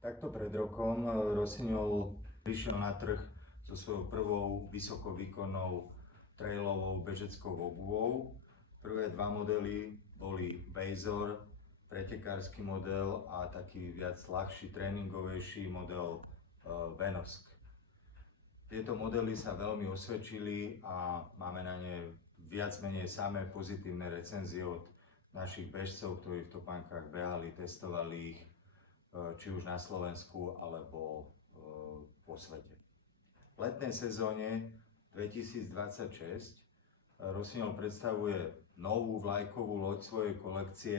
Takto pred rokom Rossignol prišiel na trh so svojou prvou vysokovýkonnou trailovou bežeckou obuvou. Prvé dva modely boli Bazor, pretekársky model a taký viac ľahší, tréningovejší model Venosk. Tieto modely sa veľmi osvedčili a máme na ne viac menej samé pozitívne recenzie od našich bežcov, ktorí v topánkach behali, testovali ich či už na Slovensku alebo po svete. V letnej sezóne 2026 Rossignol predstavuje novú vlajkovú loď svojej kolekcie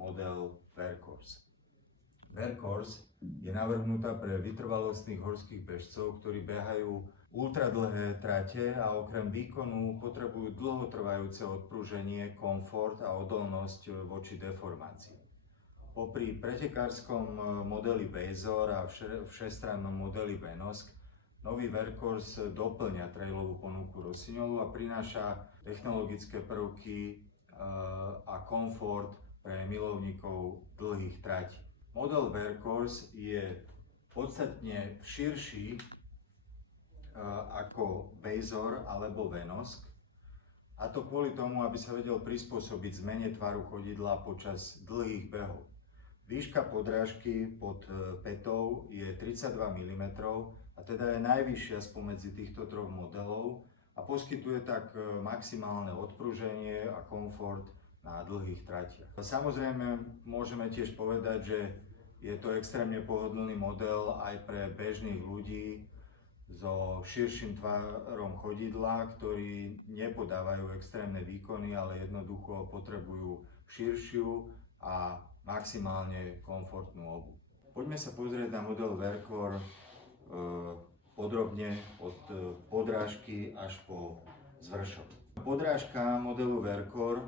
model Vercors. Vercors je navrhnutá pre vytrvalostných horských bežcov, ktorí behajú ultradlhé trate a okrem výkonu potrebujú dlhotrvajúce odpruženie, komfort a odolnosť voči deformácii. Popri pretekárskom modeli Bazor a všestrannom modeli Venosk, nový Vercors doplňa trailovú ponuku Rossignolu a prináša technologické prvky a komfort pre milovníkov dlhých tratí. Model Vercors je podstatne širší ako Bazor alebo Venosk, a to kvôli tomu, aby sa vedel prispôsobiť zmene tvaru chodidla počas dlhých behov. Výška podrážky pod pätou je 32 mm a teda je najvyššia spomedzi týchto troch modelov a poskytuje tak maximálne odpruženie a komfort na dlhých tratiach. Samozrejme môžeme tiež povedať, že je to extrémne pohodlný model aj pre bežných ľudí so širším tvarom chodidla, ktorí nepodávajú extrémne výkony, ale jednoducho potrebujú širšiu a maximálne komfortnú obuv. Poďme sa pozrieť na model Vercors podrobne od podrážky až po zvršok. Podrážka modelu Vercors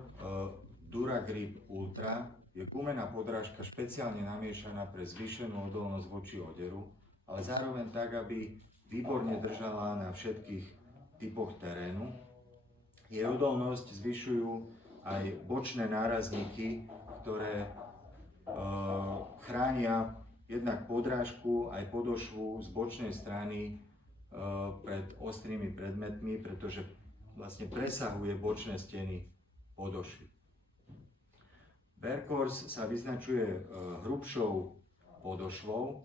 Duragrip Ultra je gumená podrážka špeciálne namiešaná pre zvýšenú odolnosť voči oderu, ale zároveň tak, aby výborne držala na všetkých typoch terénu. Jej odolnosť zvyšujú aj bočné nárazníky, ktoré chránia jednak podrážku aj podošvu z bočnej strany pred ostrými predmetmi, pretože vlastne presahuje bočné steny podošvy. Vercors sa vyznačuje hrubšou podošvou,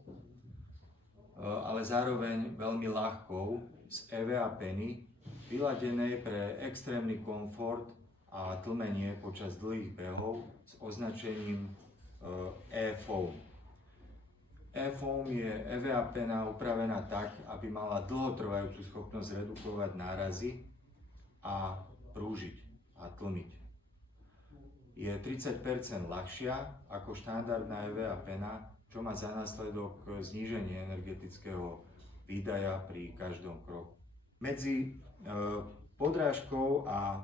ale zároveň veľmi ľahkou z EVA peny, vyladenej pre extrémny komfort a tlmenie počas dlhých behov s označením E-foam. E-foam je EVA pena upravená tak, aby mala dlhotrvajúcu schopnosť redukovať nárazy a prúžiť a tlmiť. Je 30% ľahšia ako štandardná EVA pena, čo má za následok zníženie energetického výdaja pri každom kroku. Medzi podrážkou a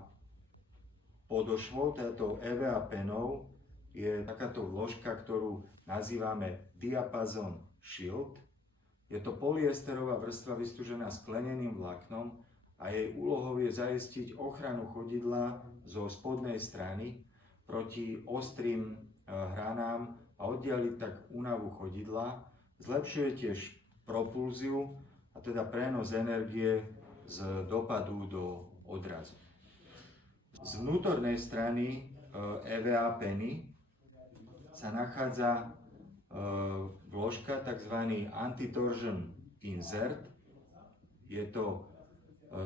podošvou, táto EVA penou, je takáto vložka, ktorú nazývame Diapason Shield. Je to polyesterová vrstva vystúžená skleneným vláknom a jej úlohou je zaistiť ochranu chodidla zo spodnej strany proti ostrým hranám a oddialiť tak únavu chodidla. Zlepšuje tiež propulziu a teda prenos energie z dopadu do odrazu. Z vnútornej strany EVA peny sa nachádza vložka tzv. Anti-torsion insert. Je to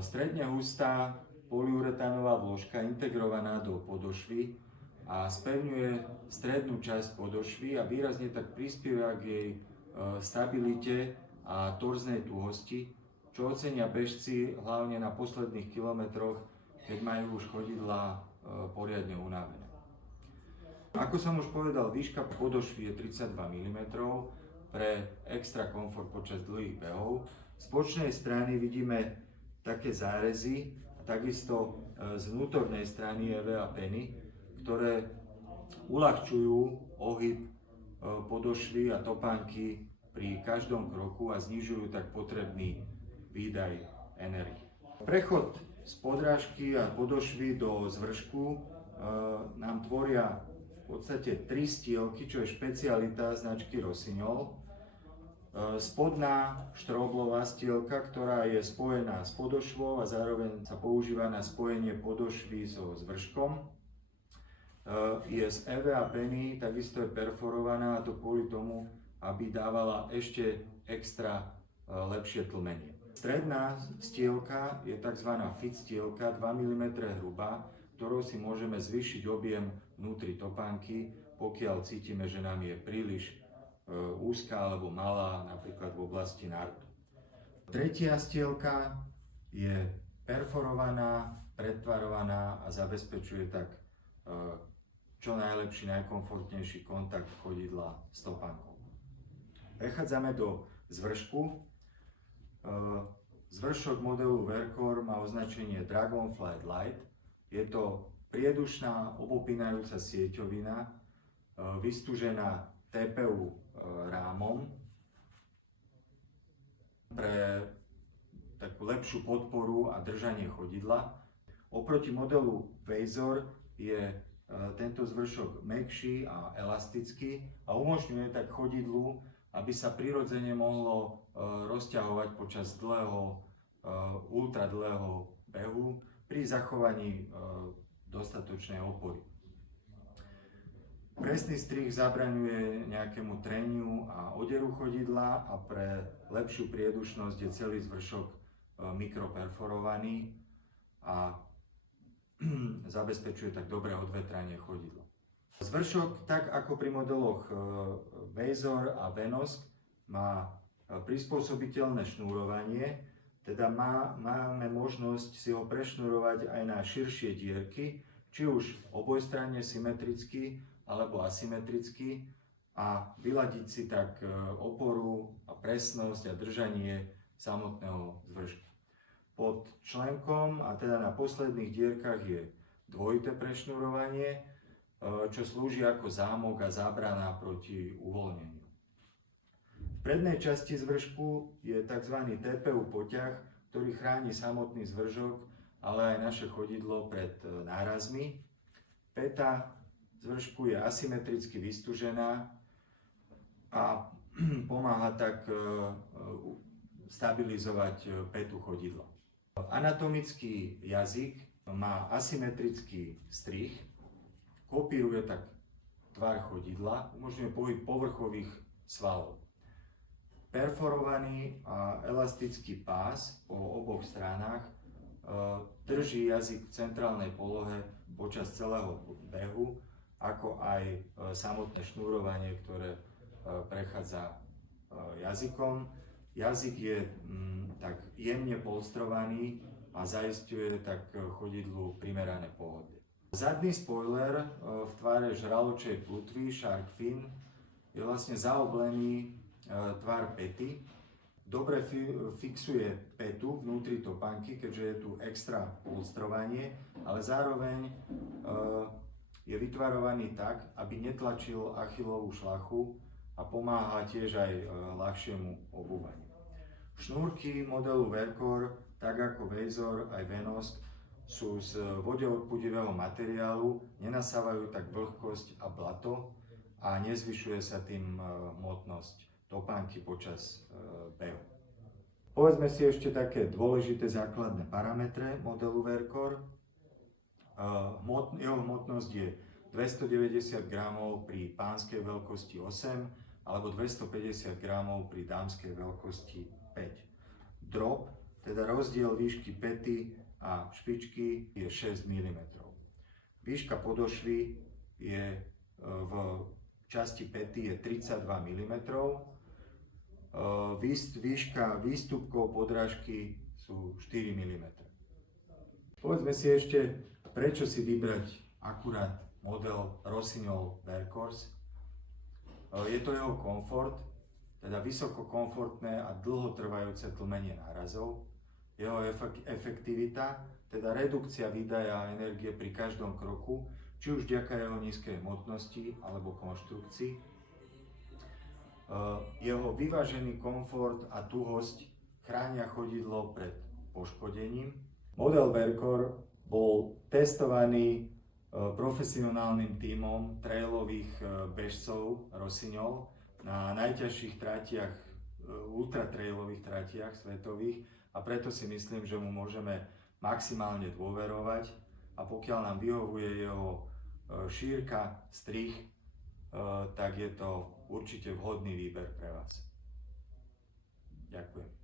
stredne hustá polyuretánová vložka integrovaná do podošvy a spevňuje strednú časť podošvy a výrazne tak prispieva k jej stabilite a torznej tuhosti, čo ocenia bežci hlavne na posledných kilometroch, keď majú už chodidlá poriadne unavené. Ako som už povedal, výška podošvy je 32 mm pre extra komfort počas dlhých behov. Z bočnej strany vidíme také zárezy a takisto z vnútornej strany EVA peny, ktoré uľahčujú ohyb podošvy a topánky pri každom kroku a znižujú tak potrebný výdaj energie. Prechod z podrážky a podošvy do zvršku nám tvoria v podstate 3 stielky, čo je špecialita značky Rossignol. spodná štróblová stielka, ktorá je spojená s podošvou a zároveň sa používa na spojenie podošvy so zvrškom. Je z EVA Penny, takisto je perforovaná, a to kvôli tomu, aby dávala ešte extra lepšie tlmenie. Stredná stielka je tzv. Fit stielka, 2 mm hrubá, ktorou si môžeme zvýšiť objem vnútri topánky, pokiaľ cítime, že nám je príliš úzka alebo malá, napríklad v oblasti nartu. Tretia stielka je perforovaná, pretvarovaná a zabezpečuje tak čo najlepší, najkomfortnejší kontakt chodidla s topánkou. Prechádzame do zvršku. Zvršok modelu Verkor má označenie Dragonfly Light. Je to priedušná obopínajúca sieťovina, vystúžená TPU rámom pre takú lepšiu podporu a držanie chodidla. Oproti modelu Vazor je tento zvršok mäkší a elastický a umožňuje tak chodidlu, aby sa prirodzene mohlo rozťahovať počas dlhého, ultradlhého behu pri zachovaní dostatočnej opory. Presný strih zabraňuje nejakému treniu a oderu chodidla a pre lepšiu priedušnosť je celý zvršok mikroperforovaný a zabezpečuje tak dobré odvetranie chodidla. Zvršok, tak ako pri modeloch Vazor a Venosk, má prispôsobiteľné šnúrovanie, teda máme možnosť si ho prešnúrovať aj na širšie dierky, či už obojstranne symetricky alebo asymetricky, a vyladiť si tak oporu a presnosť a držanie samotného zvršku. Pod členkom a teda na posledných dierkach je dvojité prešnúrovanie, čo slúži ako zámok a zábrana proti uvoľneniu. V prednej časti zvršku je tzv. TPU poťah, ktorý chráni samotný zvršok, ale aj naše chodidlo pred nárazmi. Päta zvršku je asymetricky vystúžená a pomáha tak stabilizovať pätu chodidla. Anatomický jazyk má asymetrický strih, kopíruje tak tvar chodidla, umožňuje pohyb povrchových svalov. Perforovaný a elastický pás po oboch stranách drží jazyk v centrálnej polohe počas celého behu, ako aj samotné šnúrovanie, ktoré prechádza jazykom. Jazyk je tak jemne polstrovaný a zaisťuje tak chodidlu primerané pohodlie. Zadný spoiler v tvare žraločej plutvy Shark Fin je vlastne zaoblený tvar päty. Dobre fixuje pätu vnútri topánky, keďže je tu extra polstrovanie, ale zároveň je vytvarovaný tak, aby netlačil Achillovú šlachu a pomáha tiež aj ľahšiemu obúvaniu. Šnúrky modelu Verkor, tak ako Vazor aj Venosk, sú z vodeodpudivého materiálu, nenasávajú tak vlhkosť a blato a nezvyšuje sa tým hmotnosť topánky počas behu. Povedzme si ešte také dôležité základné parametre modelu Verkor. Jeho hmotnosť je 290 g pri pánskej veľkosti 8 alebo 250 g pri dámskej veľkosti 5. Drop, teda rozdiel výšky päty a špičky, je 6 mm. Výška podošvy je v časti päty je 32 mm. Výška výstupkov podrážky sú 4 mm. Povedzme si ešte, prečo si vybrať akurát model Rossignol Verkors. Je to jeho komfort, teda vysoko komfortné a dlhotrvajúce tlmenie nárazov, jeho efektivita, teda redukcia výdaja energie pri každom kroku, či už vďaka jeho nízkej hmotnosti alebo konštrukcii, jeho vyvážený komfort a tuhosť chránia chodidlo pred poškodením. Model Verkor bol testovaný profesionálnym tímom trailových bežcov Rossignol na najťažších tratiach ultratrailových tratiach svetových a preto si myslím, že mu môžeme maximálne dôverovať a pokiaľ nám vyhovuje jeho šírka, strih, tak je to určite vhodný výber pre vás. Ďakujem.